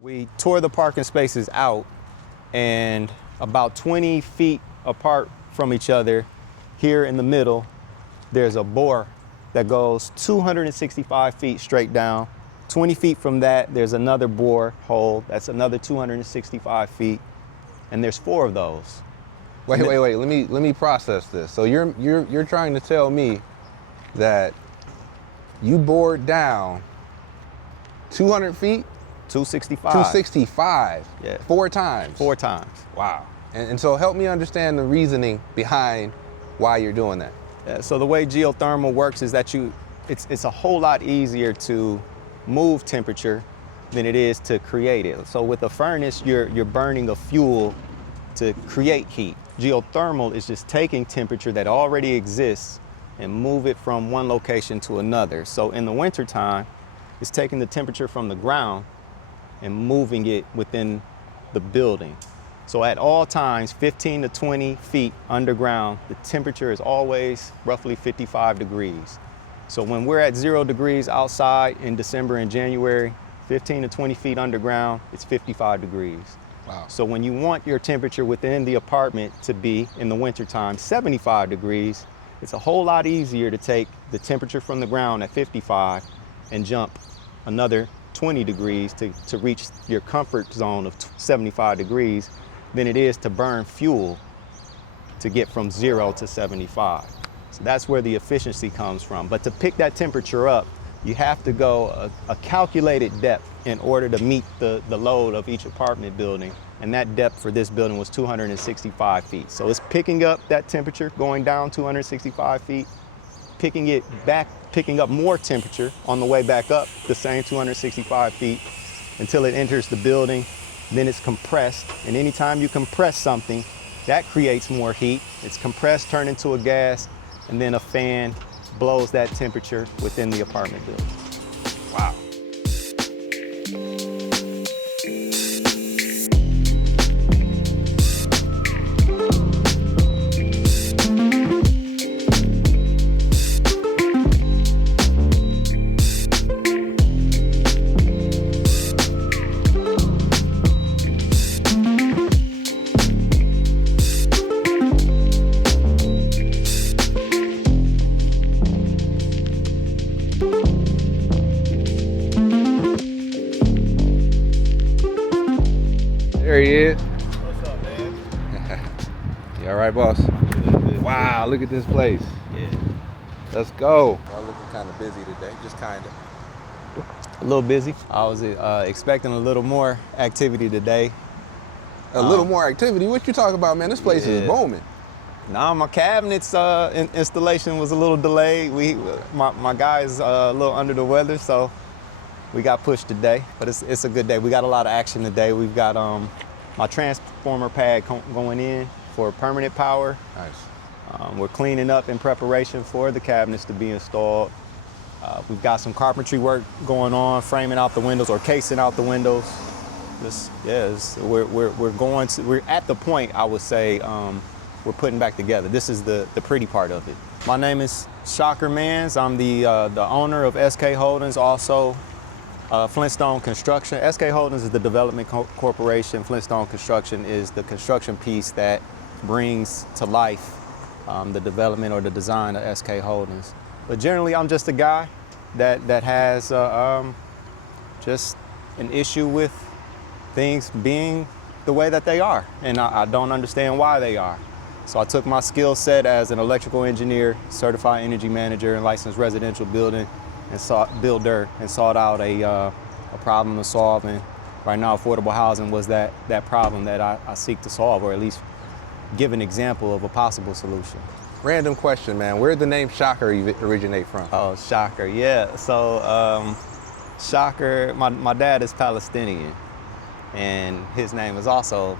We tore the parking spaces out, and about 20 feet apart from each other, here in the middle, there's a bore that goes 265 feet straight down. 20 feet from that, there's another bore hole that's another 265 feet, and there's 4 of those. Wait. Let me process this. So you're trying to tell me that you bored down 200 feet? 265. 265. Yeah. 4 times. 4 times. Wow. And so help me understand the reasoning behind why you're doing that. Yeah, so the way geothermal works is that it's a whole lot easier to move temperature than it is to create it. So with a furnace, you're burning a fuel to create heat. Geothermal is just taking temperature that already exists and move it from one location to another. So in the wintertime, it's taking the temperature from the ground and moving it within the building. So at all times, 15 to 20 feet underground, the temperature is always roughly 55 degrees. So when we're at 0 degrees outside in December and January, 15 to 20 feet underground, it's 55 degrees. Wow. So when you want your temperature within the apartment to be, in the wintertime, 75 degrees, it's a whole lot easier to take the temperature from the ground at 55 and jump another 20 degrees to reach your comfort zone of 75 degrees than it is to burn fuel to get from 0 to 75. So that's where the efficiency comes from. But to pick that temperature up, you have to go a calculated depth in order to meet the load of each apartment building. And that depth for this building was 265 feet. So it's picking up that temperature, going down 265 feet, picking it back, picking up more temperature on the way back up the same 265 feet until it enters the building. Then it's compressed, and anytime you compress something, that creates more heat. It's compressed, turned into a gas, and then a fan blows that temperature within the apartment building. Wow. There he is. What's up, man? You all right, boss? Good. Wow, look at this place. Yeah. Let's go. I'm looking kind of busy today, just kind of. A little busy. I was expecting a little more activity today. A little more activity? What you talking about, man? This place is booming. Nah, my cabinets installation was a little delayed. My guy's a little under the weather, so we got pushed today. But it's a good day. We got a lot of action today. We've got my transformer pad going in for permanent power. Nice. We're cleaning up in preparation for the cabinets to be installed. We've got some carpentry work going on, framing out the windows or casing out the windows. We're at the point, I would say, we're putting back together. This is the pretty part of it. My name is Shocker Mans. I'm the owner of SK Holdings, also Flintstone Construction. SK Holdings is the development corporation. Flintstone Construction is the construction piece that brings to life the development or the design of SK Holdings. But generally, I'm just a guy that has just an issue with things being the way that they are, and I don't understand why they are. So I took my skill set as an electrical engineer, certified energy manager, and licensed residential builder, and sought out a problem to solve. And right now, affordable housing was that problem that I seek to solve, or at least give an example of a possible solution. Random question, man. Where'd the name Shocker originate from? Oh, Shocker, yeah. So Shocker, my dad is Palestinian, and his name is also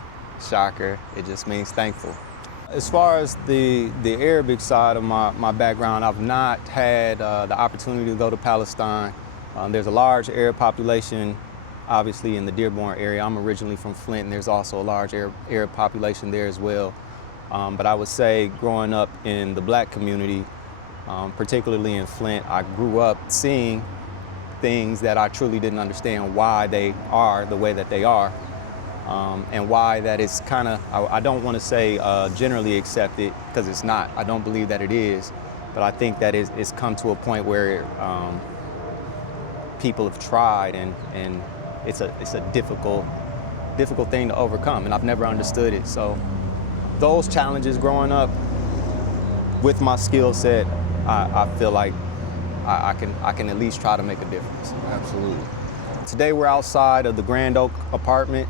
Shocker. It just means thankful. As far as the Arabic side of my background, I've not had the opportunity to go to Palestine. There's a large Arab population, obviously, in the Dearborn area. I'm originally from Flint, and there's also a large Arab population there as well. But I would say growing up in the black community, particularly in Flint, I grew up seeing things that I truly didn't understand why they are the way that they are, and why that is kind of, I don't want to say generally accepted, because it's not. I don't believe that it is, but I think that it's come to a point where people have tried, and it's a difficult thing to overcome, and I've never understood it. So those challenges growing up, with my skill set, I feel like I can at least try to make a difference. Absolutely. Today we're outside of the Grand Oak apartment.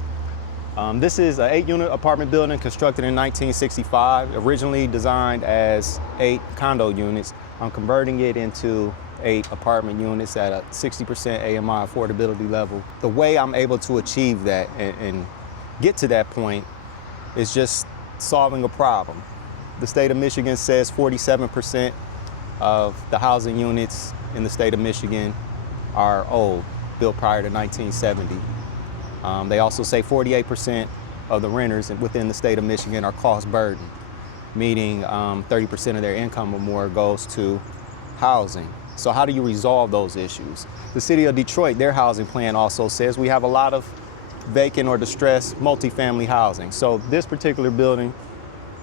This is an 8-unit apartment building constructed in 1965, originally designed as 8 condo units. I'm converting it into 8 apartment units at a 60% AMI affordability level. The way I'm able to achieve that and get to that point is just solving a problem. The state of Michigan says 47% of the housing units in the state of Michigan are old, built prior to 1970. They also say 48% of the renters within the state of Michigan are cost burdened, meaning 30% of their income or more goes to housing. So how do you resolve those issues? The city of Detroit, their housing plan also says we have a lot of vacant or distressed multifamily housing. So this particular building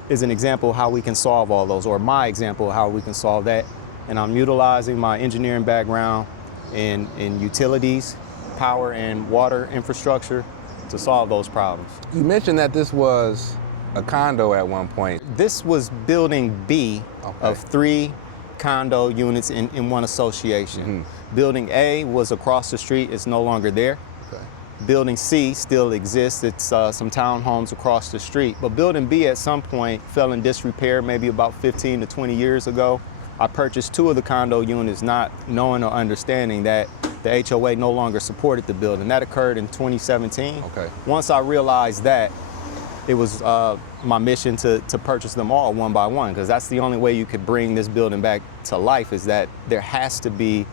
is an example of how we can solve all those, or my example of how we can solve that. And I'm utilizing my engineering background in utilities, power and water infrastructure to solve those problems. You mentioned that this was a condo at one point. This was building B of 3 condo units in one association. Building A was across the street, it's no longer there. Building C still exists, it's some townhomes across the street. But Building B at some point fell in disrepair, maybe about 15 to 20 years ago. I purchased 2 of the condo units, not knowing or understanding that the HOA no longer supported the building. That occurred in 2017. Once I realized that, it was my mission to purchase them all one by one, because that's the only way you could bring this building back to life, is that there has to be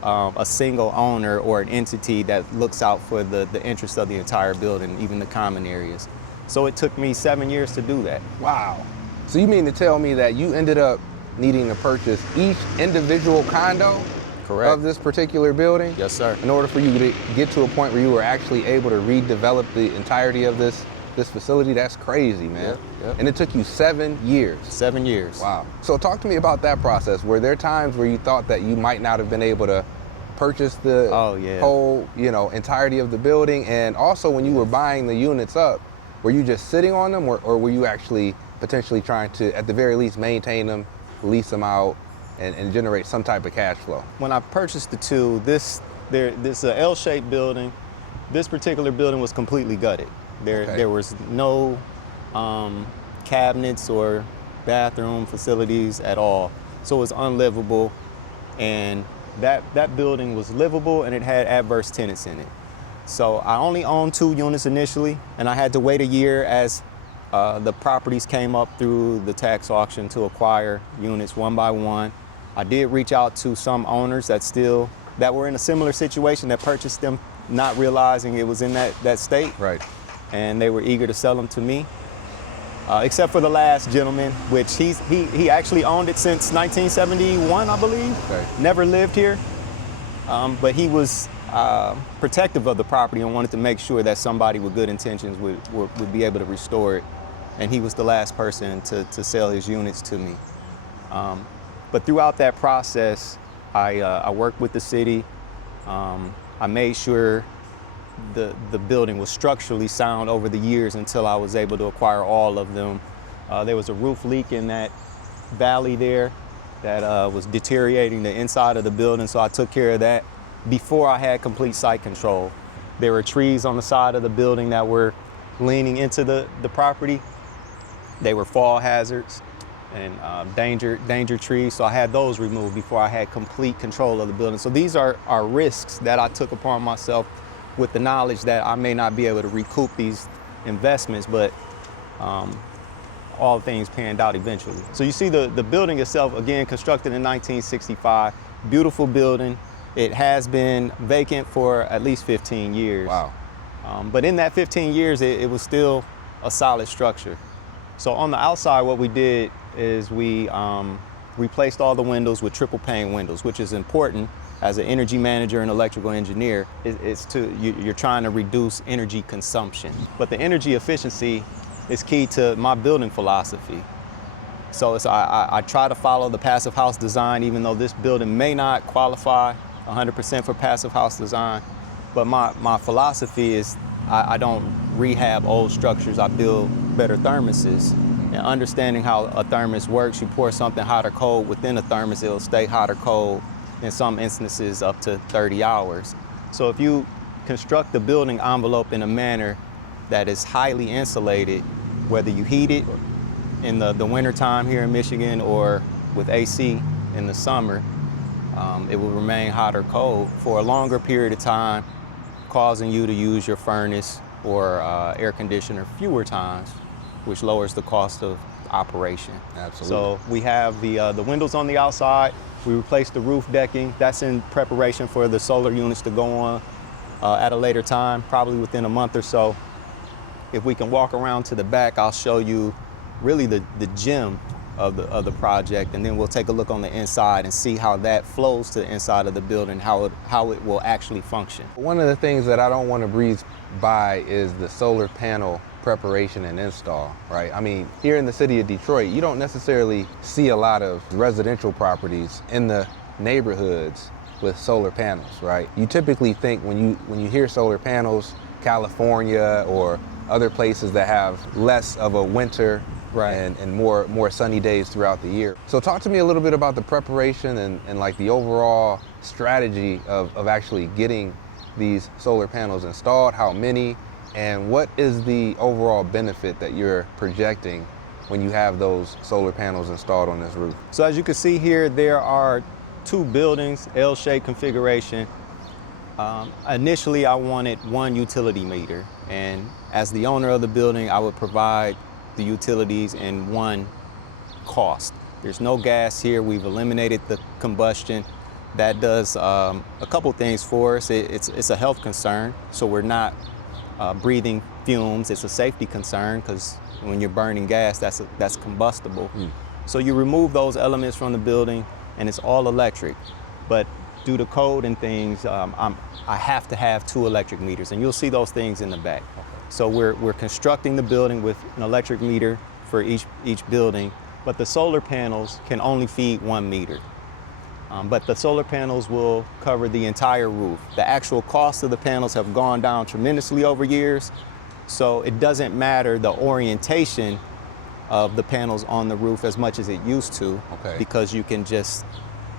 a single owner or an entity that looks out for the interests of the entire building, even the common areas. So it took me 7 years to do that. Wow. So you mean to tell me that you ended up needing to purchase each individual condo of this particular building? Yes, sir. In order for you to get to a point where you were actually able to redevelop the entirety of this facility? That's crazy, man. And it took you 7 years. 7 years. Wow. So talk to me about that process. Were there times where you thought that you might not have been able to purchase the whole, entirety of the building? And also, when you were buying the units up, were you just sitting on them, or were you actually potentially trying to, at the very least, maintain them, lease them out, and generate some type of cash flow? When I purchased the 2, this is an L-shaped building. This particular building was completely gutted. There was no cabinets or bathroom facilities at all. So it was unlivable, and that building was livable, and it had adverse tenants in it. So I only owned 2 units initially, and I had to wait a year as the properties came up through the tax auction to acquire units one by one. I did reach out to some owners that were in a similar situation, that purchased them not realizing it was in that state. And they were eager to sell them to me, except for the last gentleman, which he actually owned it since 1971, I believe. Never lived here, but he was protective of the property and wanted to make sure that somebody with good intentions would be able to restore it. And he was the last person to sell his units to me. But throughout that process, I worked with the city. I made sure the building was structurally sound over the years until I was able to acquire all of them. There was a roof leak in that valley there that was deteriorating the inside of the building, so I took care of that before I had complete site control. There were trees on the side of the building that were leaning into the property. They were fall hazards and danger trees, so I had those removed before I had complete control of the building. So these are risks that I took upon myself, with the knowledge that I may not be able to recoup these investments, but all things panned out eventually. So you see the building itself, again, constructed in 1965, beautiful building. It has been vacant for at least 15 years. Wow. But in that 15 years, it was still a solid structure. So on the outside, what we did is we replaced all the windows with triple pane windows, which is important as an energy manager and electrical engineer, you're trying to reduce energy consumption. But the energy efficiency is key to my building philosophy. So I try to follow the passive house design, even though this building may not qualify 100% for passive house design. But my philosophy is I don't rehab old structures, I build better thermoses. And understanding how a thermos works, you pour something hot or cold within a thermos, it'll stay hot or cold, in some instances up to 30 hours. So if you construct the building envelope in a manner that is highly insulated, whether you heat it in the wintertime here in Michigan or with AC in the summer, it will remain hot or cold for a longer period of time, causing you to use your furnace or air conditioner fewer times, which lowers the cost of operation. Absolutely. So we have the windows on the outside. We replaced the roof decking. That's in preparation for the solar units to go on at a later time, probably within a month or so. If we can walk around to the back, I'll show you really the gem of the project, and then we'll take a look on the inside and see how that flows to the inside of the building, how it will actually function. One of the things that I don't want to breeze by is the solar panel preparation and install, right? I mean, here in the city of Detroit, you don't necessarily see a lot of residential properties in the neighborhoods with solar panels, right? You typically think when you hear solar panels, California or other places that have less of a winter, right, and more sunny days throughout the year. So talk to me a little bit about the preparation and like the overall strategy of actually getting these solar panels installed, how many, and what is the overall benefit that you're projecting when you have those solar panels installed on this roof? So as you can see here, there are two buildings, L-shaped configuration. Initially, I wanted one utility meter, and as the owner of the building, I would provide the utilities in one cost. There's no gas here. We've eliminated the combustion. That does a couple things for us. It's a health concern, so we're not breathing fumes. It's a safety concern because when you're burning gas, that's combustible. So you remove those elements from the building, and it's all electric. But due to code and things, I have to have two electric meters, and you'll see those things in the back. So we're constructing the building with an electric meter for each building, but the solar panels can only feed 1 meter. But the solar panels will cover the entire roof. The actual cost of the panels have gone down tremendously over years, so it doesn't matter the orientation of the panels on the roof as much as it used to, because you can just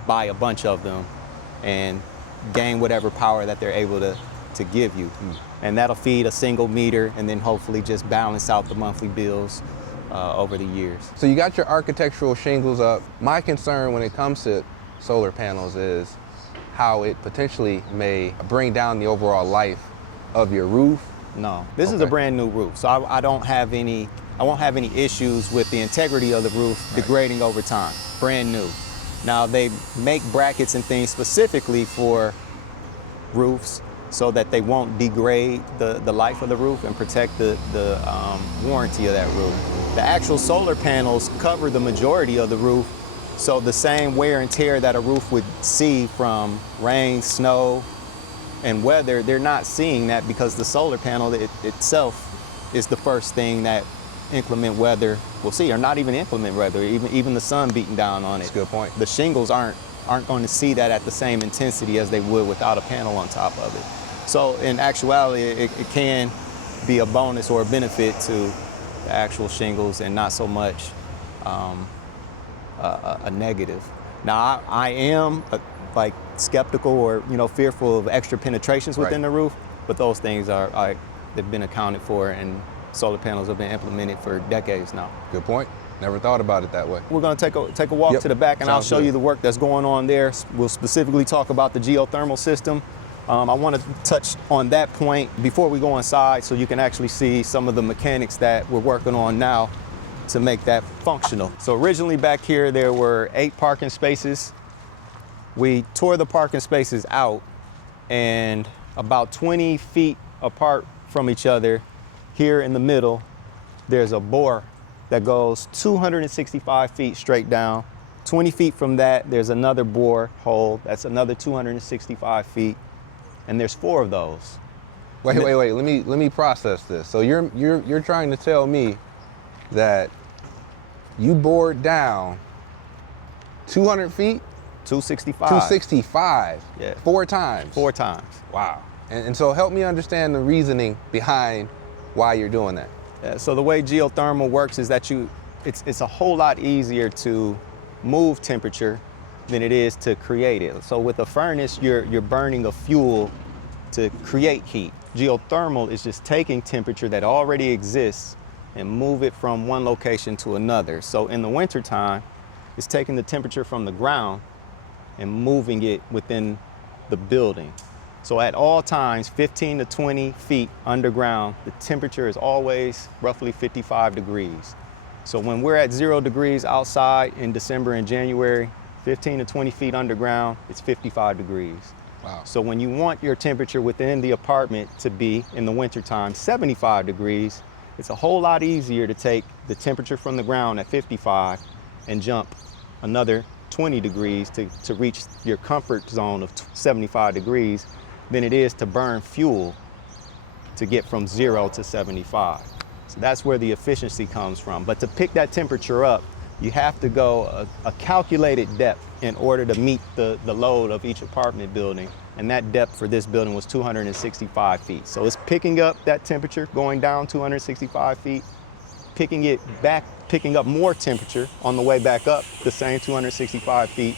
buy a bunch of them and gain whatever power that they're able to give you. And that'll feed a single meter and then hopefully just balance out the monthly bills over the years. So you got your architectural shingles up. My concern when it comes to solar panels is how it potentially may bring down the overall life of your roof. No, this is a brand new roof, so I won't have any issues with the integrity of the roof degrading over time. Brand new. Now they make brackets and things specifically for roofs so that they won't degrade the life of the roof and protect the warranty of that roof. The actual solar panels cover the majority of the roof, so the same wear and tear that a roof would see from rain, snow, and weather, they're not seeing that because the solar panel itself is the first thing that inclement weather will see, or not even inclement weather, even the sun beating down on it. That's a good point. The shingles aren't going to see that at the same intensity as they would without a panel on top of it. So in actuality, it can be a bonus or a benefit to the actual shingles and not so much a negative. Now I am like skeptical or fearful of extra penetrations within the roof, but those things they've been accounted for, and solar panels have been implemented for decades now. Good point. Never thought about it that way. We're going to take a walk to the back, and I'll show you the work that's going on there. We'll specifically talk about the geothermal system. I want to touch on that point before we go inside so you can actually see some of the mechanics that we're working on now to make that functional. So originally back here there were 8 parking spaces. We tore the parking spaces out, and about 20 feet apart from each other, here in the middle, there's a bore that goes 265 feet straight down, 20 feet from that, there's another bore hole. That's another 265 feet. And there's 4 of those. Wait. Let me process this. So you're trying to tell me that you bored down 200 feet? 265. 265. Yeah. 4 times. 4 times. Wow. And so help me understand the reasoning behind why you're doing that. Yeah, so the way geothermal works is that it's a whole lot easier to move temperature than it is to create it. So with a furnace, you're burning a fuel to create heat. Geothermal is just taking temperature that already exists and move it from one location to another. So in the wintertime, it's taking the temperature from the ground and moving it within the building. So at all times, 15 to 20 feet underground, the temperature is always roughly 55 degrees. So when we're at 0 degrees outside in December and January, 15 to 20 feet underground, it's 55 degrees. Wow. So when you want your temperature within the apartment to be, in the wintertime, 75 degrees, it's a whole lot easier to take the temperature from the ground at 55 and jump another 20 degrees to reach your comfort zone of 75 degrees than it is to burn fuel to get from 0 to 75. So that's where the efficiency comes from. But to pick that temperature up, you have to go a calculated depth in order to meet the load of each apartment building. And that depth for this building was 265 feet. So it's picking up that temperature, going down 265 feet, picking it back, picking up more temperature on the way back up the same 265 feet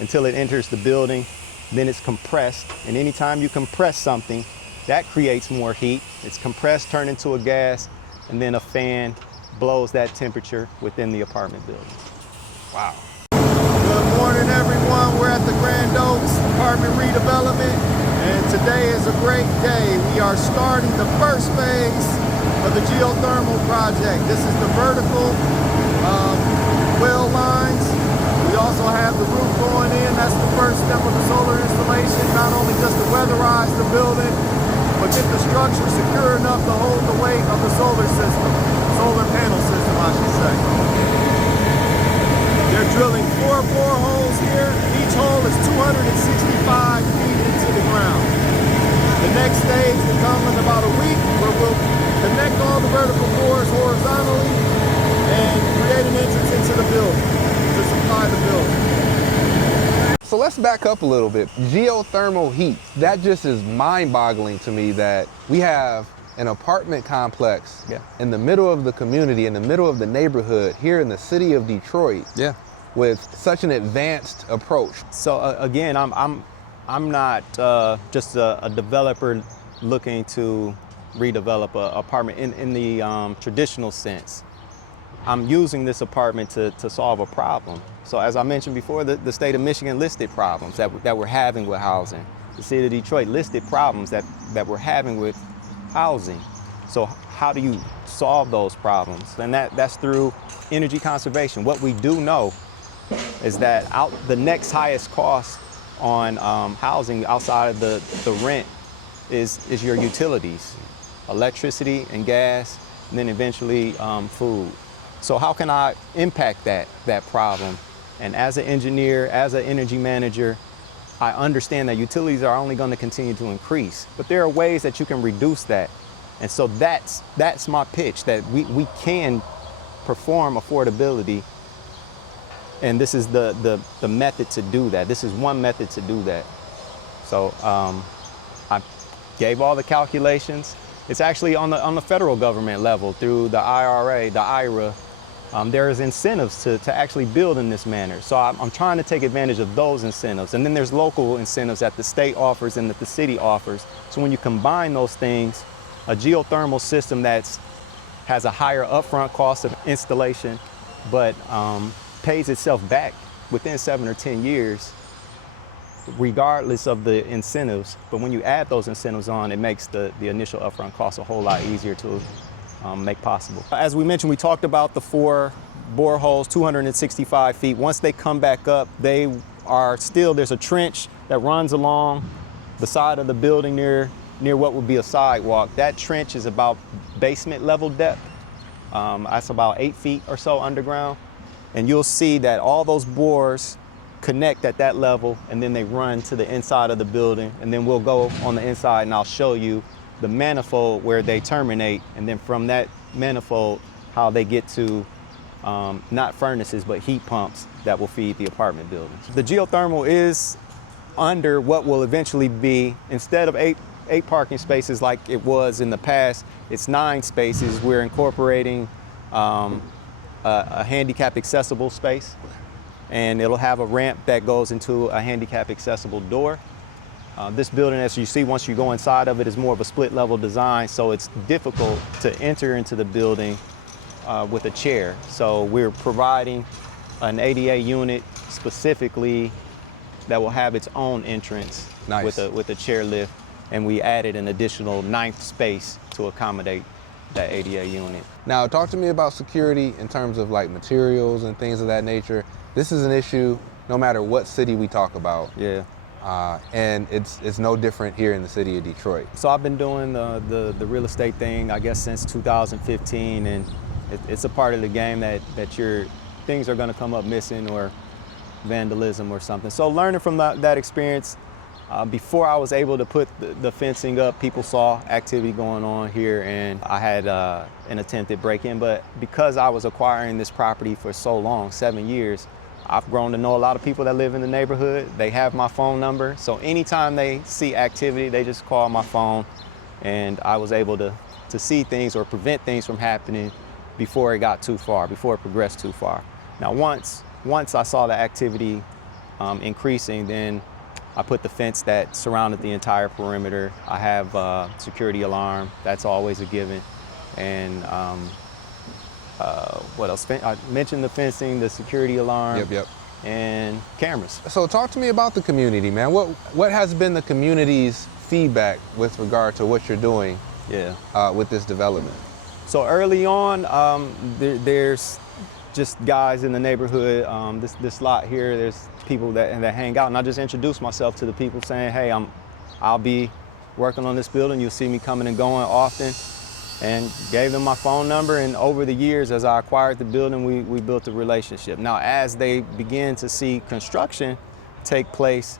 until it enters the building. Then it's compressed. And anytime you compress something, that creates more heat. It's compressed, turned into a gas, and then a fan blows that temperature within the apartment building. Wow. Good morning, everyone. We're at the Grand Oaks apartment redevelopment, and today is a great day. We are starting the first phase of the geothermal project. This is the vertical well lines. We also have the roof going in. That's the first step of the solar installation, not only just to weatherize the building, but get the structure secure enough to hold the weight of the solar system, solar panel system, I should say. They're drilling 4 boreholes here. Each hole is 265 feet into the ground. The next stage will come in about a week, where we'll connect all the vertical bores horizontally and create an entrance into the building to supply the building. So let's back up a little bit. Geothermal heat, that just is mind-boggling to me that we have an apartment complex in the middle of the community, in the middle of the neighborhood here in the city of Detroit with such an advanced approach. So again, I'm not just a developer looking to redevelop an apartment in the traditional sense. I'm using this apartment to solve a problem. So as I mentioned before, the state of Michigan listed problems that we're having with housing. The city of Detroit listed problems that we're having with housing. So how do you solve those problems? And that's through energy conservation. What we do know is that the next highest cost on housing outside of the rent is your utilities, electricity and gas, and then eventually food. So how can I impact that problem? And as an engineer, as an energy manager, I understand that utilities are only going to continue to increase, but there are ways that you can reduce that. And so that's my pitch, that we can perform affordability, and this is the method to do that. This is one method to do that. So I gave all the calculations. It's actually on the federal government level through the IRA, the IRA. There's incentives to actually build in this manner. So I'm trying to take advantage of those incentives. And then there's local incentives that the state offers and that the city offers. So when you combine those things, a geothermal system that has a higher upfront cost of installation, but pays itself back within 7 or 10 years, regardless of the incentives. But when you add those incentives on, it makes the initial upfront cost a whole lot easier to make possible. As we mentioned, we talked about the 4 boreholes, 265 feet. Once they come back up, they are still, there's a trench that runs along the side of the building near what would be a sidewalk. That trench is about basement level depth. That's about 8 feet or so underground. And you'll see that all those bores connect at that level, and then they run to the inside of the building. And then we'll go on the inside and I'll show you the manifold where they terminate. And then from that manifold, how they get to not furnaces, but heat pumps that will feed the apartment buildings. The geothermal is under what will eventually be, instead of eight parking spaces like it was in the past, it's 9 spaces. We're incorporating a handicap accessible space, and it'll have a ramp that goes into a handicap accessible door. This building, as you see, once you go inside of it, is more of a split level design, so it's difficult to enter into the building with a chair. So we're providing an ADA unit specifically that will have its own entrance. Nice. with a chair lift, and we added an additional 9th space to accommodate that ADA unit. Now, talk to me about security in terms of like materials and things of that nature. This is an issue no matter what city we talk about. Yeah. And it's no different here in the city of Detroit. So I've been doing the real estate thing, I guess, since 2015, and it's a part of the game that things are going to come up missing or vandalism or something. So learning from that experience, before I was able to put the fencing up, people saw activity going on here, and I had an attempted break-in. But because I was acquiring this property for so long, 7 years, I've grown to know a lot of people that live in the neighborhood. They have my phone number, so anytime they see activity, they just call my phone, and I was able to see things or prevent things from happening before it got too far, before it progressed too far. Now, once I saw the activity increasing, then I put the fence that surrounded the entire perimeter. I have a security alarm, that's always a given. And what else? I mentioned the fencing, the security alarm, Yep. and cameras. So talk to me about the community, man. What has been the community's feedback with regard to what you're doing with this development? So early on, there's just guys in the neighborhood. This lot here, there's people that hang out, and I just introduced myself to the people, saying, hey, I'll be working on this building. You'll see me coming and going often, and gave them my phone number. And over the years, as I acquired the building, we built a relationship. Now, as they begin to see construction take place,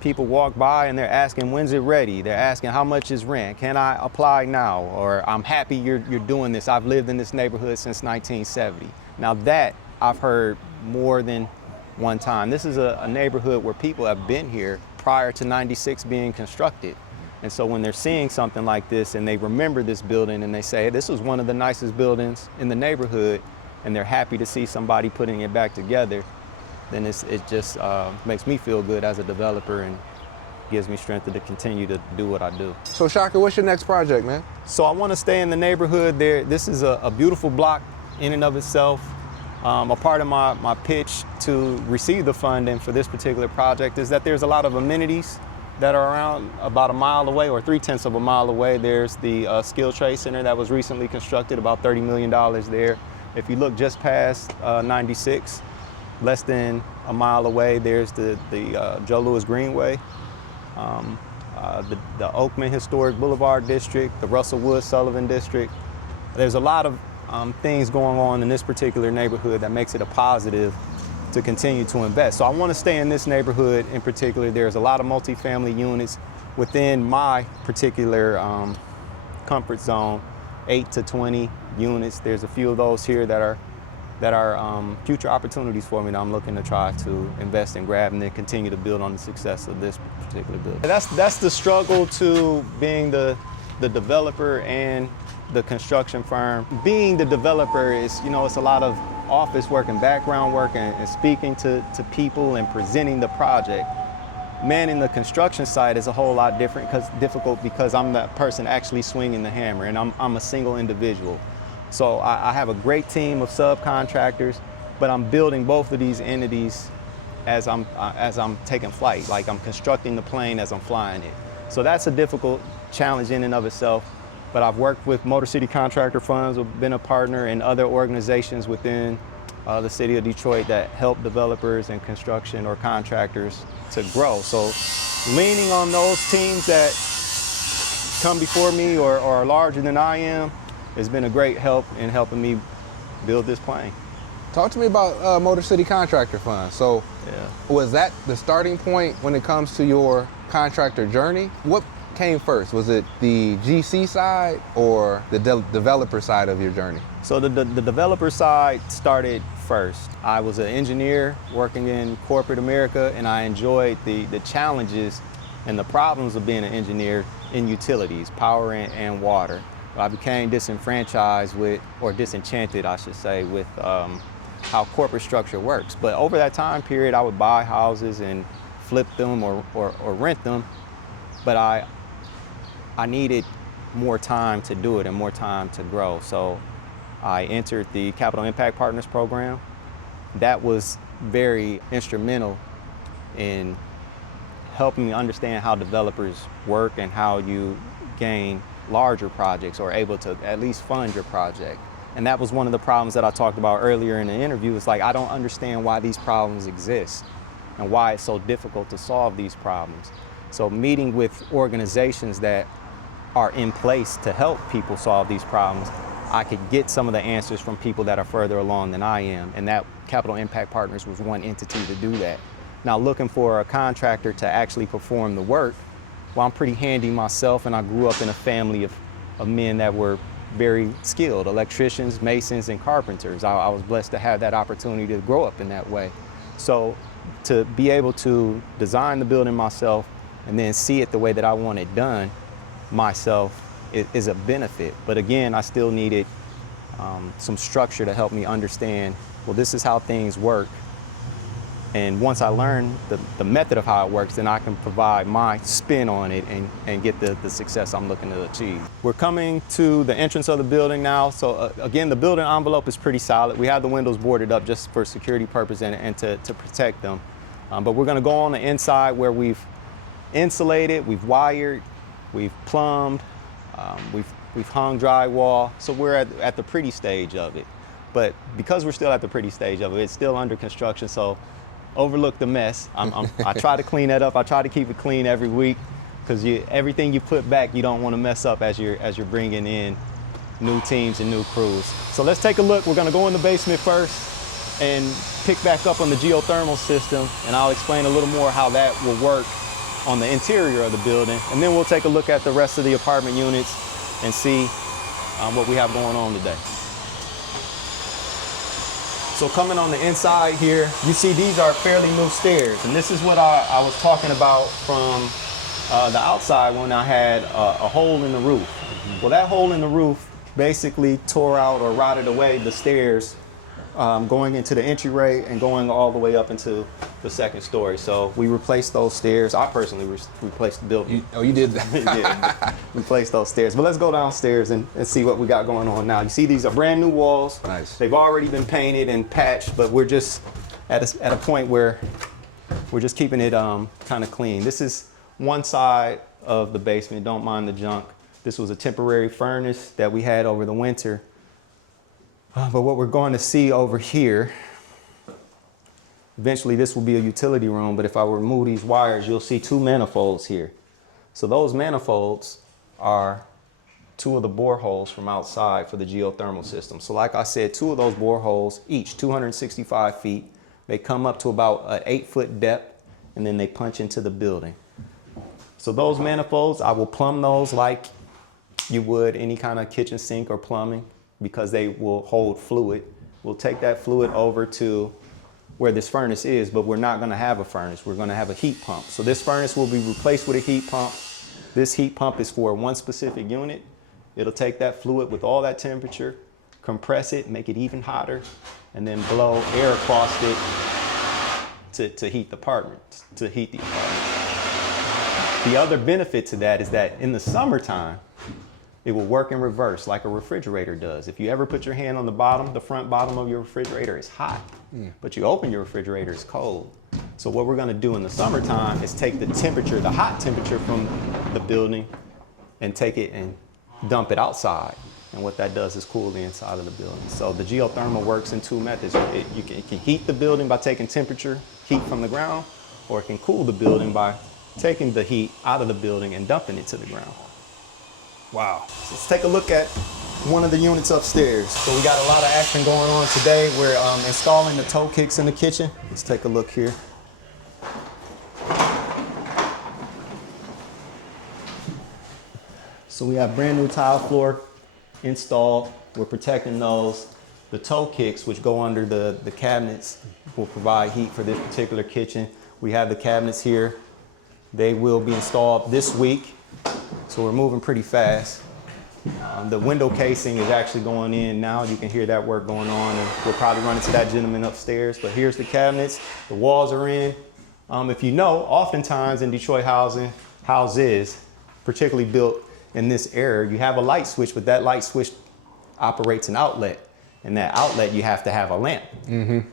people walk by and they're asking, when's it ready? They're asking, how much is rent? Can I apply now? Or, I'm happy you're doing this. I've lived in this neighborhood since 1970. Now, that I've heard more than one time. This is a neighborhood where people have been here prior to 96 being constructed. And so when they're seeing something like this and they remember this building and they say, hey, this was one of the nicest buildings in the neighborhood, and they're happy to see somebody putting it back together, then it just makes me feel good as a developer and gives me strength to continue to do what I do. So Shaka, what's your next project, man? So I want to stay in the neighborhood there. This is a beautiful block in and of itself. A part of my pitch to receive the funding for this particular project is that there's a lot of amenities that are around about a mile away, or 3/10 of a mile away. There's the Skilled Trade Center that was recently constructed, about $30 million there. If you look just past 96, less than a mile away, there's the Joe Louis Greenway, the Oakman Historic Boulevard District, the Russell Wood Sullivan District. There's a lot of things going on in this particular neighborhood that makes it a positive to continue to invest. So I want to stay in this neighborhood in particular. There's a lot of multifamily units within my particular comfort zone, 8 to 20 units. There's a few of those here that are future opportunities for me that I'm looking to try to invest and grab, and then continue to build on the success of this particular building. That's the struggle to being the developer and the construction firm. Being the developer is, it's a lot of office work and background work and speaking to people and presenting the project. Manning the construction site is a whole lot difficult because I'm that person actually swinging the hammer, and I'm a single individual. So I have a great team of subcontractors, but I'm building both of these entities as I'm taking flight. Like, I'm constructing the plane as I'm flying it. So that's a difficult challenge in and of itself. But I've worked with Motor City Contractor Funds, I've been a partner in other organizations within the city of Detroit that help developers and construction or contractors to grow. So leaning on those teams that come before me or are larger than I am has been a great help in helping me build this plane. Talk to me about Motor City Contractor Fund. So was that the starting point when it comes to your contractor journey? What came first? Was it the GC side or the developer side of your journey? So the developer side started first. I was an engineer working in corporate America, and I enjoyed the challenges and the problems of being an engineer in utilities, power and water. I became disenfranchised with, or disenchanted, I should say, with how corporate structure works. But over that time period, I would buy houses and flip them or rent them, but I needed more time to do it and more time to grow. So I entered the Capital Impact Partners program. That was very instrumental in helping me understand how developers work and how you gain larger projects or able to at least fund your project. And that was one of the problems that I talked about earlier in the interview. It's like, I don't understand why these problems exist and why it's so difficult to solve these problems. So meeting with organizations that are in place to help people solve these problems, I could get some of the answers from people that are further along than I am. And that Capital Impact Partners was one entity to do that. Now, looking for a contractor to actually perform the work, well, I'm pretty handy myself, and I grew up in a family of men that were very skilled, electricians, masons, and carpenters. I was blessed to have that opportunity to grow up in that way. So to be able to design the building myself and then see it the way that I want it done myself is a benefit. But again, I still needed some structure to help me understand, well, this is how things work. And once I learn the method of how it works, then I can provide my spin on it and get the success I'm looking to achieve. We're coming to the entrance of the building now. So again, the building envelope is pretty solid. We have the windows boarded up just for security purpose and to protect them. But we're gonna go on the inside where we've insulated, we've wired, we've plumbed, we've hung drywall. So we're at the pretty stage of it. But because we're still at the pretty stage of it, it's still under construction, so overlook the mess. I try to clean that up. I try to keep it clean every week, because everything you put back, you don't want to mess up as you're bringing in new teams and new crews. So let's take a look. We're going to go in the basement first and pick back up on the geothermal system, and I'll explain a little more how that will work on the interior of the building. And then we'll take a look at the rest of the apartment units and see what we have going on today. So coming on the inside here, you see these are fairly new stairs. And this is what I was talking about from the outside when I had a hole in the roof. Mm-hmm. Well, that hole in the roof basically tore out or rotted away the stairs going into the entryway and going all the way up into the second story. So we replaced those stairs. I personally replaced the building. You did that? Yeah, replaced those stairs. But let's go downstairs and see what we got going on now. You see these are brand new walls. Nice. They've already been painted and patched, but we're just at a point where we're just keeping it kind of clean. This is one side of the basement. Don't mind the junk. This was a temporary furnace that we had over the winter. But what we're going to see over here, eventually this will be a utility room, but if I remove these wires, you'll see two manifolds here. So those manifolds are two of the boreholes from outside for the geothermal system. So like I said, two of those boreholes, each 265 feet, they come up to about an 8-foot depth, and then they punch into the building. So those manifolds, I will plumb those like you would any kind of kitchen sink or plumbing, because they will hold fluid. We'll take that fluid over to where this furnace is, but we're not gonna have a furnace. We're gonna have a heat pump. So this furnace will be replaced with a heat pump. This heat pump is for one specific unit. It'll take that fluid with all that temperature, compress it, make it even hotter, and then blow air across it to heat the apartment, The other benefit to that is that in the summertime, it will work in reverse like a refrigerator does. If you ever put your hand on the bottom, the front bottom of your refrigerator is hot, but you open your refrigerator, it's cold. So what we're gonna do in the summertime is take the temperature, the hot temperature from the building, and take it and dump it outside. And what that does is cool the inside of the building. So the geothermal works in two methods. It can heat the building by taking temperature, heat from the ground, or it can cool the building by taking the heat out of the building and dumping it to the ground. Wow. So let's take a look at one of the units upstairs. So we got a lot of action going on today. We're installing the toe kicks in the kitchen. Let's take a look here. So we have brand new tile floor installed. We're protecting those. The toe kicks, which go under the cabinets, will provide heat for this particular kitchen. We have the cabinets here. They will be installed this week. So we're moving pretty fast. The window casing is actually going in now. You can hear that work going on, and we'll probably run into that gentleman upstairs. But here's the cabinets. The walls are in. If you know, oftentimes in Detroit houses, particularly built in this area, you have a light switch, but that light switch operates an outlet. And that outlet, you have to have a lamp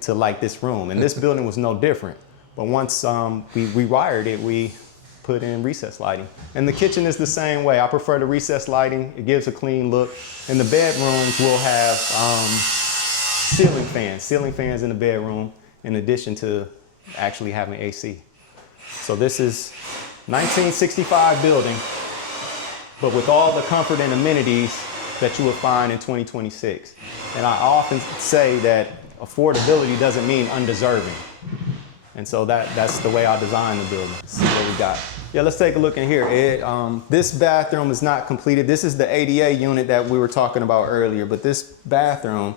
to light this room. And this building was no different. But once we rewired it, we put in recessed lighting. And the kitchen is the same way. I prefer the recessed lighting. It gives a clean look. And the bedrooms will have ceiling fans in the bedroom, in addition to actually having AC. So this is 1965 building, but with all the comfort and amenities that you would find in 2026. And I often say that affordability doesn't mean undeserving. And so that's the way I designed the building. Let's see what we got. Yeah, let's take a look in here, Ed. This bathroom is not completed. This is the ADA unit that we were talking about earlier, but this bathroom,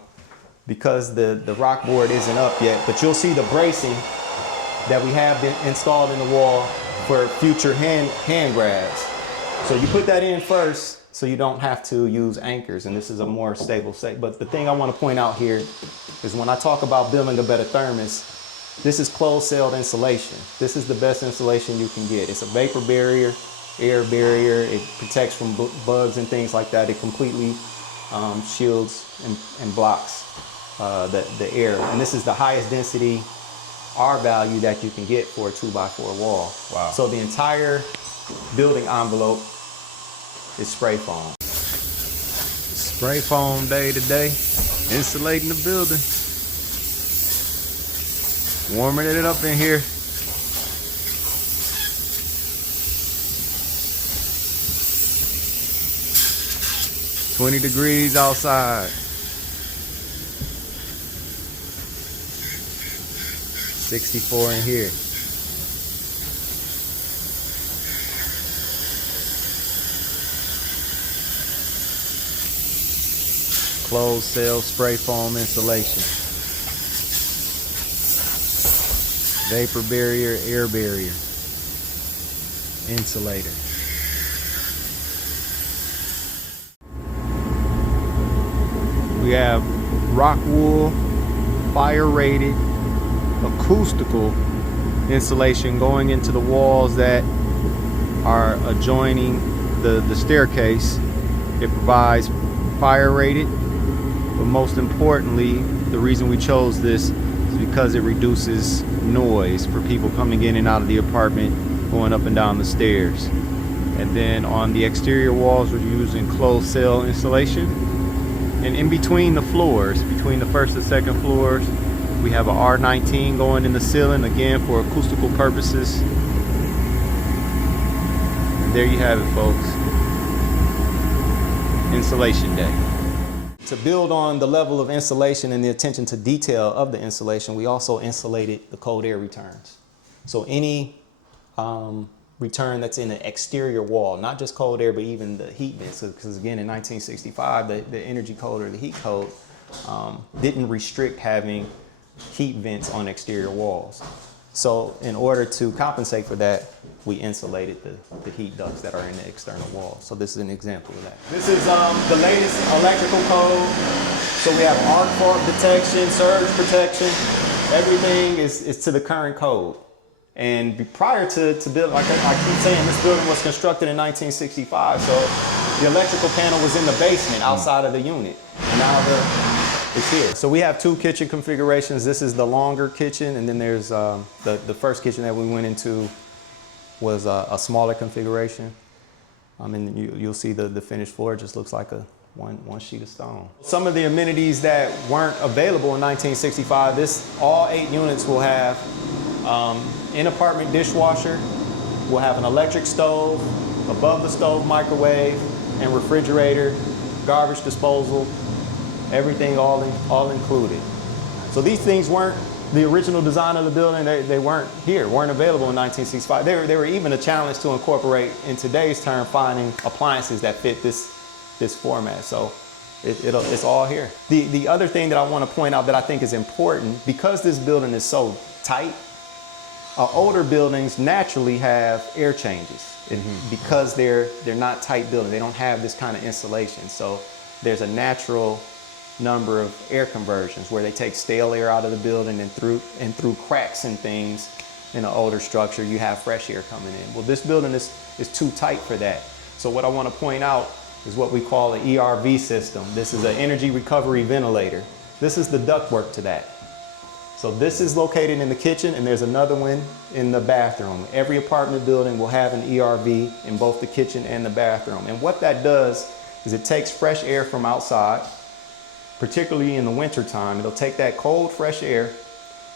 because the rock board isn't up yet, but you'll see the bracing that we have been installed in the wall for future hand grabs. So you put that in first so you don't have to use anchors, and this is a more stable state. But the thing I want to point out here is when I talk about building a better thermos, this is closed cell insulation. This is the best insulation you can get. It's a vapor barrier, air barrier. It protects from bugs and things like that. It completely shields and blocks the air. And this is the highest density R value that you can get for a 2x4 wall. Wow. So the entire building envelope is spray foam. Spray foam day to day, insulating the building. Warming it up in here. $20 degrees outside. 64 in here. Closed cell spray foam insulation. Vapor barrier, air barrier, insulator. We have rock wool, fire rated, acoustical insulation going into the walls that are adjoining the staircase. It provides fire rated, but most importantly, the reason we chose this is because it reduces noise for people coming in and out of the apartment, going up and down the stairs. And then on the exterior walls, we're using closed cell insulation. And in between the floors, between the first and second floors, we have a R19 going in the ceiling, again for acoustical purposes. And there you have it, folks. Insulation day. To build on the level of insulation and the attention to detail of the insulation, we also insulated the cold air returns. So any return that's in the exterior wall, not just cold air, but even the heat vents, because again, in 1965, the energy code or the heat code didn't restrict having heat vents on exterior walls. So in order to compensate for that, we insulated the heat ducts that are in the external wall. So this is an example of that. This is the latest electrical code. So we have arc fault detection, surge protection. Everything is to the current code. And prior to build, like I keep saying, this building was constructed in 1965. So the electrical panel was in the basement outside of the unit. And now it's here. So we have two kitchen configurations. This is the longer kitchen, and then there's the first kitchen that we went into was a smaller configuration. And you'll see the finished floor just looks like one sheet of stone. Some of the amenities that weren't available in 1965, all 8 units will have in-apartment dishwasher, we'll have an electric stove, above the stove microwave, and refrigerator. garbage disposal, everything all included. So these things weren't the original design of the building. They weren't available in 1965. They were even a challenge to incorporate in today's term, finding appliances that fit this format. So it's all here. The other thing that I want to point out that I think is important, because this building is so tight, older buildings naturally have air changes. Because they're not tight buildings, they don't have this kind of insulation. So there's a natural number of air conversions where they take stale air out of the building, and through cracks and things in an older structure, you have fresh air coming in. Well, this building is too tight for that. So what I want to point out is what we call an ERV system. This is an energy recovery ventilator. This is the ductwork to that. So this is located in the kitchen, and there's another one in the bathroom. Every apartment building will have an ERV in both the kitchen and the bathroom. And what that does is it takes fresh air from outside, particularly in the winter time. It'll take that cold, fresh air,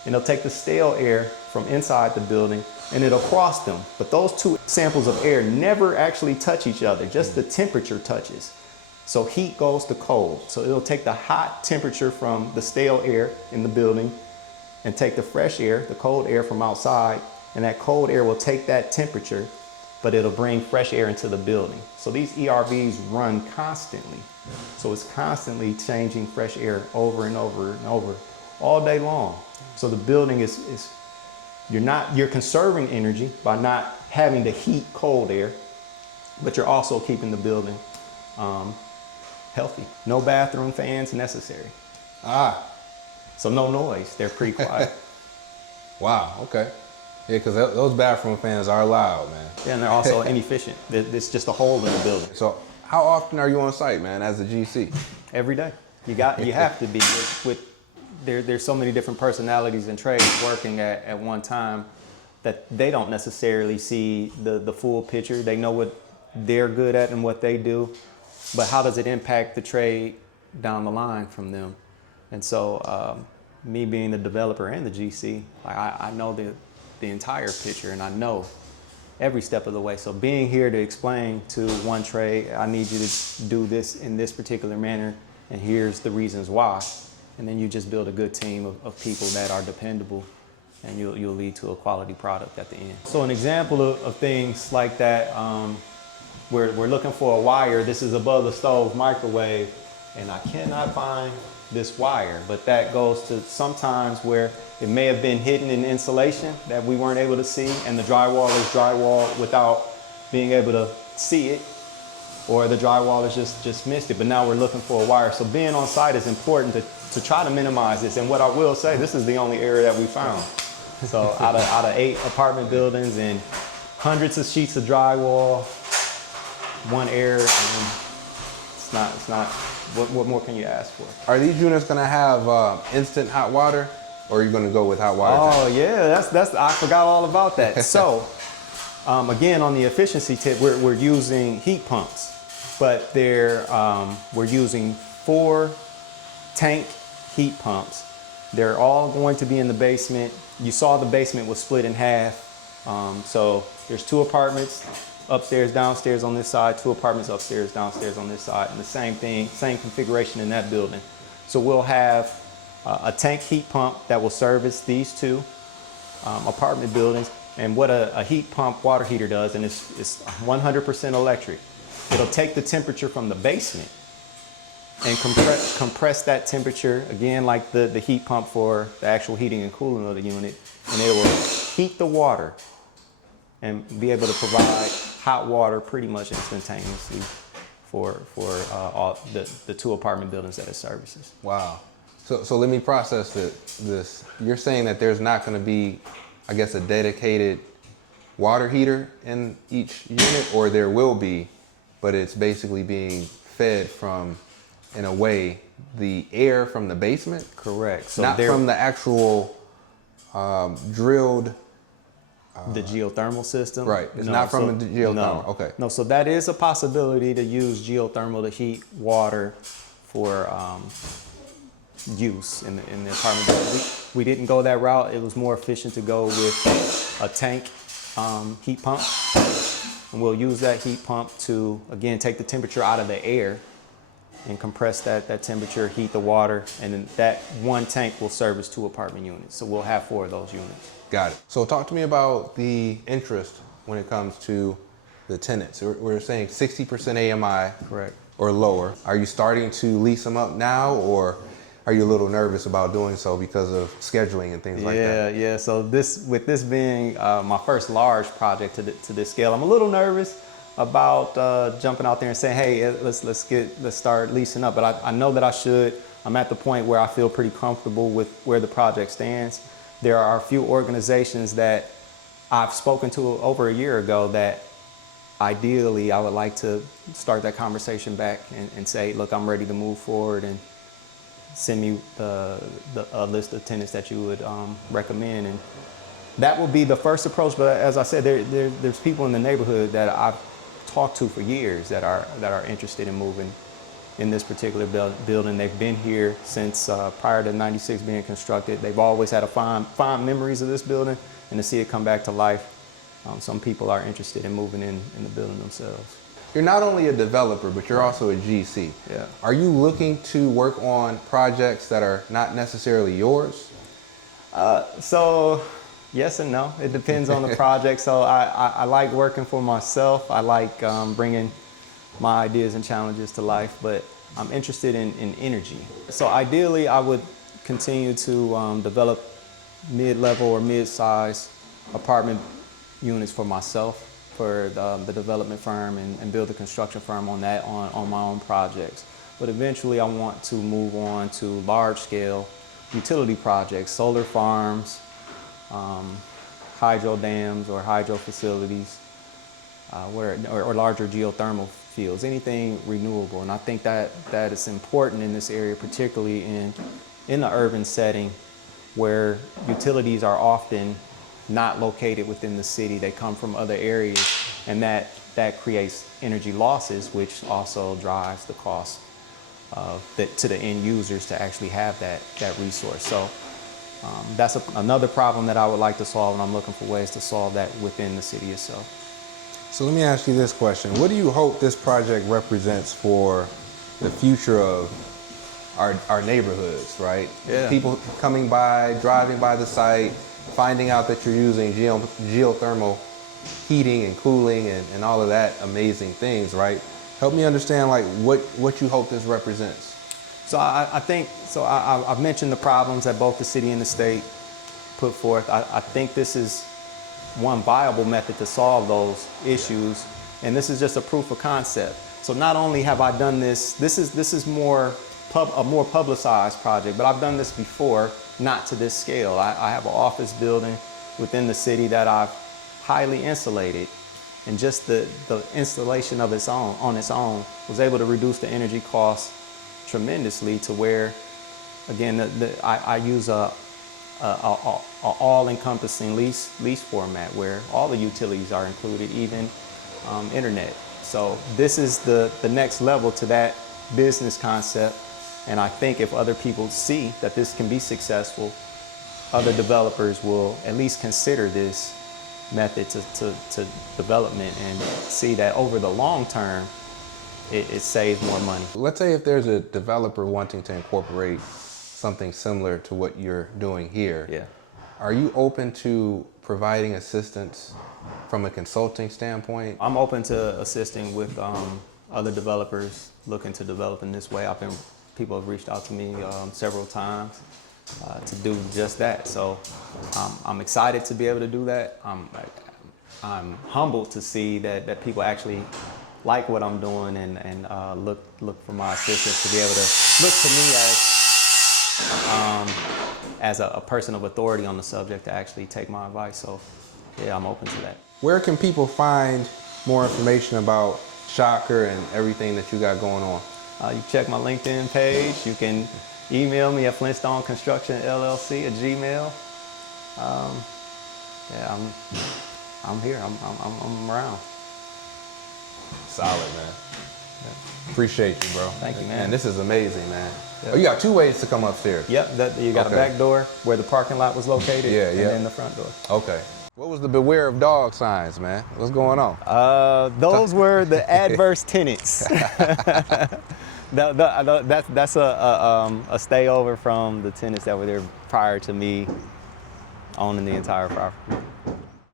and it'll take the stale air from inside the building, and it'll cross them. But those two samples of air never actually touch each other, just the temperature touches. So heat goes to cold. So it'll take the hot temperature from the stale air in the building and take the fresh air, the cold air from outside, and that cold air will take that temperature, but it'll bring fresh air into the building. So these ERVs run constantly. So it's constantly changing fresh air over and over and over all day long. So the building you're conserving energy by not having to heat cold air, but you're also keeping the building healthy. No bathroom fans necessary. So no noise, they're pretty quiet. Wow, okay. Yeah, because those bathroom fans are loud, man. Yeah, and they're also inefficient. It's just a hole in the building. So how often are you on site, man, as a GC? Every day. You have to be. There's so many different personalities and trades working at one time that they don't necessarily see the full picture. They know what they're good at and what they do, but how does it impact the trade down the line from them? And so me being the developer and the GC, I know the entire picture, and I know every step of the way. So being here to explain to one trade, I need you to do this in this particular manner, and here's the reasons why. And then you just build a good team of people that are dependable, and you'll lead to a quality product at the end. So an example of things like that, we're looking for a wire. This is above the stove microwave, and I cannot find this wire, but that goes to sometimes where it may have been hidden in insulation that we weren't able to see, and the drywall is drywall without being able to see it, or the drywall is just missed it, but now we're looking for a wire. So being on site is important to try to minimize this. And what I will say, this is the only area that we found. So out of 8 apartment buildings and hundreds of sheets of drywall, one error, and it's not, what more can you ask for? Are these units gonna have instant hot water, or are you gonna go with hot water? Oh yeah, that's I forgot all about that. So again, on the efficiency tip, we're using heat pumps, but we're using 4 tank heat pumps. They're all going to be in the basement. You saw the basement was split in half. So there's 2 apartments, upstairs, downstairs on this side, 2 apartments upstairs, downstairs on this side, and the same thing, same configuration in that building. So we'll have a tank heat pump that will service these 2 apartment buildings. And what a heat pump water heater does, and it's 100% electric, it'll take the temperature from the basement and compress that temperature, again, like the heat pump for the actual heating and cooling of the unit, and it will heat the water and be able to provide hot water pretty much instantaneously for all the 2 apartment buildings that it services. Wow. So let me process this. You're saying that there's not going to be, I guess, a dedicated water heater in each unit, or there will be, but it's basically being fed from, in a way, the air from the basement? Correct. So not from the actual drilled... the geothermal system? Right. It's not from the geothermal. No. Okay. No, so that is a possibility to use geothermal to heat water for use in the apartment building. We didn't go that route. It was more efficient to go with a tank heat pump. And we'll use that heat pump to, again, take the temperature out of the air and compress that temperature, heat the water, and then that one tank will service 2 apartment units. So we'll have 4 of those units. Got it. So talk to me about the interest when it comes to the tenants. We're saying 60% AMI. Correct. Or lower. Are you starting to lease them up now, or are you a little nervous about doing so because of scheduling and things like that? Yeah. So with this being my first large project to this scale, I'm a little nervous about jumping out there and saying, hey, let's start leasing up. But I know that I should. I'm at the point where I feel pretty comfortable with where the project stands. There are a few organizations that I've spoken to over a year ago that ideally I would like to start that conversation back and say, look, I'm ready to move forward, and send me a list of tenants that you would recommend. And that will be the first approach. But as I said, there's people in the neighborhood that I've talked to for years that are interested in moving in this particular building. They've been here since prior to 96 being constructed. They've always had fond memories of this building, and to see it come back to life, some people are interested in moving in the building themselves. You're not only a developer, but you're also a GC. Yeah. Are you looking to work on projects that are not necessarily yours? So yes and no. It depends on the project. So I like working for myself. I like bringing my ideas and challenges to life, but I'm interested in energy. So ideally, I would continue to develop mid-level or mid-size apartment units for myself, for the development firm, and build a construction firm on that on my own projects. But eventually I want to move on to large-scale utility projects, solar farms, hydro dams or hydro facilities, or larger geothermal fields, anything renewable. And I think that is important in this area, particularly in the urban setting where utilities are often not located within the city. They come from other areas, and that creates energy losses, which also drives the cost to the end users to actually have that resource. So that's another problem that I would like to solve, and I'm looking for ways to solve that within the city itself. So let me ask you this question. What do you hope this project represents for the future of our neighborhoods, right? Yeah. People coming by, driving by the site, finding out that you're using geothermal heating and cooling and all of that amazing things, right? Help me understand like what you hope this represents. So I've mentioned the problems that both the city and the state put forth. I think this is one viable method to solve those issues, and this is just a proof of concept. So not only have I done this is a more publicized project, but I've done this before, not to this scale. I have an office building within the city that I've highly insulated, and just the installation of on its own was able to reduce the energy costs tremendously, to where, again, I use a all-encompassing lease format where all the utilities are included, even internet. So this is the next level to that business concept. And I think if other people see that this can be successful, other developers will at least consider this method to development, and see that over the long term, it saves more money. Let's say if there's a developer wanting to incorporate something similar to what you're doing here. Yeah. Are you open to providing assistance from a consulting standpoint? I'm open to assisting with other developers looking to develop in this way. People have reached out to me several times to do just that. So I'm excited to be able to do that. I'm humbled to see that people actually like what I'm doing and look for my assistance, to be able to look to me as a person of authority on the subject to actually take my advice. So yeah, I'm open to that. Where can people find more information about Shocker and everything that you got going on? You can check my LinkedIn page. You can email me at flintstoneconstructionllc@gmail. Yeah, I'm here. I'm around. Solid, man. Yeah. Appreciate you, bro. Thank you, man. And this is amazing, man. Yep. Oh, you got 2 ways to come upstairs. Yep, you got a back door where the parking lot was located, and then the front door. Okay. What was the beware of dog signs, man? What's going on? Those were the adverse tenants. That's a stayover from the tenants that were there prior to me owning the entire property.